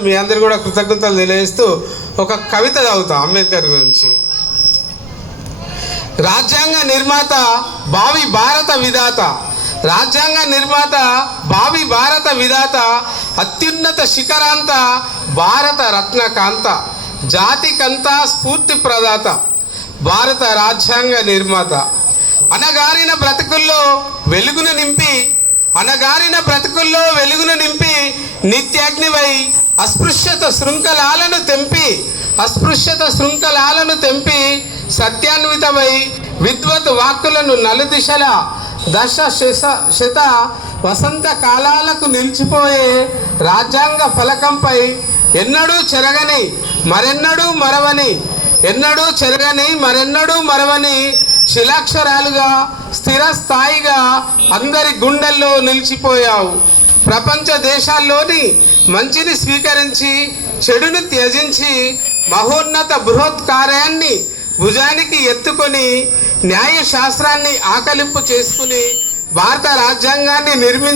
మీ అందరు కూడా కృతజ్ఞతలు తెలియజేస్తూ ఒక కవిత చదువుతాం అంబేద్కర్ గురించి. రాజ్యాంగ నిర్మాత భావి భారత విధాత. రాజ్యాంగ నిర్మాత భావి భారత విధాత అత్యున్నత శిఖరాంత భారత రత్నకాంత జాతికంతా స్ఫూర్తి ప్రదాత భారత రాజ్యాంగ నిర్మాత. అనగారిన బ్రతుకుల్లో వెలుగును నింపి అనగారిన బ్రతుకుల్లో వెలుగును నింపి నిత్యాగ్నివై అస్పృశ్యత శృంఖలాలను తెంపి అస్పృశ్యత శృంఖలాలను తెంపి సత్యాన్వితమై విద్వత్ వాక్కులను నలుదిశల దశ శశ శత వసంత కాలాలకు నిలిచిపోయే రాజ్యాంగ ఫలకంపై ఎన్నడూ చెరగని మరెన్నడూ మరవని ఎన్నడూ చెరగని మరెన్నడూ మరవని శిలాక్షరాలుగా స్థిర స్థాయిగా అందరి గుండెల్లో నిలిచిపోయావు. ప్రపంచ దేశాల్లోని మంచిని స్వీకరించి చెడును త్యజించి మహోన్నత బృహత్ కార్యాన్ని భుజానికి ఎత్తుకొని న్యాయశాస్త్రాన్ని ఆకలింపు చేసుకుని భారత రాజ్యాంగాన్ని నిర్మి